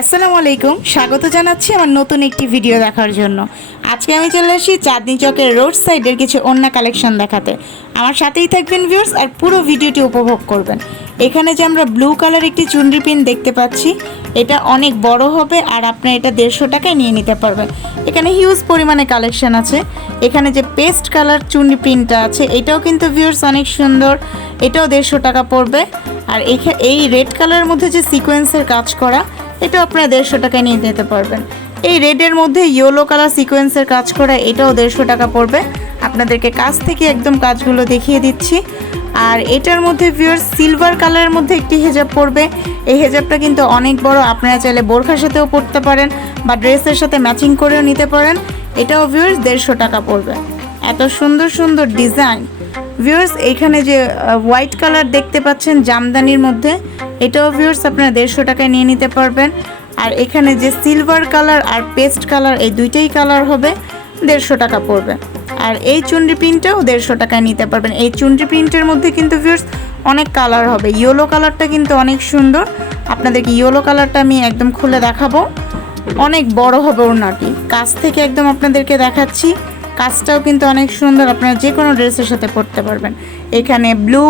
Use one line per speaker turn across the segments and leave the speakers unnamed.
আসসালামু আলাইকুম স্বাগত জানাচ্ছি আমার নতুন একটি ভিডিও দেখার জন্য। আজকে আমি চলে আসি চাঁদনি চকের রোড সাইডের কিছু অন্য কালেকশন দেখাতে। আমার সাথেই থাকবেন ভিউয়ার্স আর পুরো ভিডিওটি উপভোগ করবেন। এখানে যে আমরা ব্লু কালার একটি চুনরি পিন দেখতে পাচ্ছি, এটা অনেক বড় হবে আর আপনার এটা দেড়শো টাকায় নিয়ে নিতে পারবেন। এখানে হিউজ পরিমাণে কালেকশন আছে। এখানে যে পেস্ট কালার চুনরি প্রিন্টটা আছে, এটাও কিন্তু ভিউয়ার্স অনেক সুন্দর। এটাও দেড়শো টাকা পড়বে। আর এই রেড কালারের মধ্যে যে সিকোয়েন্সের কাজ করা এটা আপনারা দেড়শো টাকায় নিয়ে যেতে পারবেন। এই রেডের মধ্যে ইয়েলো কালার সিকোয়েন্সের কাজ করা এটাও দেড়শো টাকা পড়বে। আপনাদেরকে কাছ থেকে একদম কাজগুলো দেখিয়ে দিচ্ছি। আর এটার মধ্যে ভিউয়ার সিলভার কালারের মধ্যে একটি হেজাব পড়বে এই হেজাবটা কিন্তু অনেক বড়, আপনারা চাইলে বোরখার সাথেও পরতে পারেন বা ড্রেসের সাথে ম্যাচিং করেও নিতে পারেন। এটাও ভিউয়ার্স দেড়শো টাকা পড়বে। এত সুন্দর সুন্দর ডিজাইন ভিউয়ার্স এখানে যে হোয়াইট কালার দেখতে পাচ্ছেন জামদানির মধ্যে, এটাও ভিউয়ার্স আপনারা দেড়শো টাকায় নিয়ে নিতে পারবেন। আর এখানে যে সিলভার কালার আর পেস্ট কালার এই দুইটাই কালার হবে, দেড়শো টাকা পড়বে। আর এই চুনরি প্রিন্টটাও দেড়শো টাকায় নিতে পারবেন। এই চুনরি প্রিন্টের মধ্যে কিন্তু ভিউয়ার্স অনেক কালার হবে। ইয়েলো কালারটা কিন্তু অনেক সুন্দর। আপনাদেরকে ইয়েলো কালারটা আমি একদম খুলে দেখাবো। অনেক বড় হবে ওড়নাটি। কাছ থেকে একদম আপনাদেরকে দেখাচ্ছি। কাজটাও কিন্তু অনেক সুন্দর। আপনারা যে কোনো ড্রেসের সাথে পরতে পারবেন। এখানে ব্লু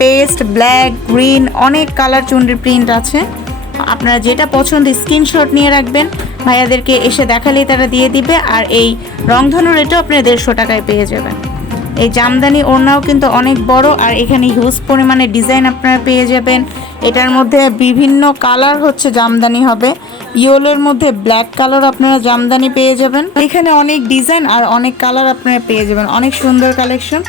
পেস্ট ব্ল্যাক গ্রিন অনেক কালার চুনরি প্রিন্ট আছে। আপনারা যেটা পছন্দ স্ক্রিনশট নিয়ে রাখবেন। ভাইয়াদেরকে এসে দেখালেই তারা দিয়ে দিবে। আর এই রংধনুর এটাও আপনারা দেড়শো টাকায় পেয়ে যাবেন। এই জামদানি ওড়নাও কিন্তু অনেক বড়, আর এখানে হিউজ পরিমাণে ডিজাইন আপনারা পেয়ে যাবেন। এটার মধ্যে বিভিন্ন কালার হচ্ছে জামদানি হবে। ইয়েলোর মধ্যে ব্ল্যাক কালার আপনারা জামদানি পেয়ে যাবেন। এখানে অনেক ডিজাইন আর অনেক কালার আপনারা পেয়ে যাবেন। অনেক সুন্দর কালেকশন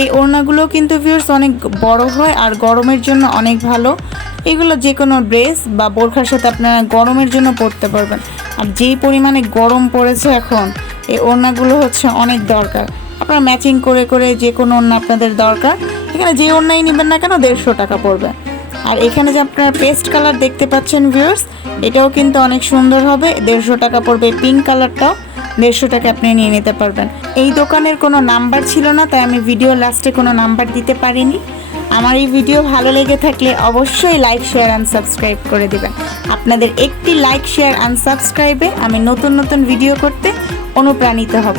এই ওড়নাগুলো কিন্তু ভিউর্স অনেক বড় হয় আর গরমের জন্য অনেক ভালো। এগুলো যে কোনো ড্রেস বা বোরখার সাথে আপনারা গরমের জন্য পরতে পারবেন। আর যেই পরিমাণে গরম পড়েছে এখন, এই ওড়নাগুলো হচ্ছে অনেক দরকার। আপনারা ম্যাচিং করে করে যে কোনো ওড়না আপনাদের দরকার। এখানে যে ওড়নাই নেবেন না কেন দেড়শো টাকা পড়বে। আর এখানে যে আপনারা পেস্ট কালার দেখতে পাচ্ছেন ভিউয়ার্স এটাও কিন্তু অনেক সুন্দর হবে। দেড়শো টাকা পড়বে পিঙ্ক কালারটাও দেড়শো টাকা আপনি নিয়ে নিতে পারবেন। এই দোকানের কোনো নাম্বার ছিল না, তাই আমি ভিডিও লাস্টে কোনো নাম্বার দিতে পারিনি। আমার এই ভিডিও ভালো লেগে থাকলে অবশ্যই লাইক শেয়ার অ্যান্ড সাবস্ক্রাইব করে দেবেন। আপনাদের একটি লাইক শেয়ার অ্যান্ড সাবস্ক্রাইবে আমি নতুন নতুন ভিডিও করতে অনুপ্রাণিত হব।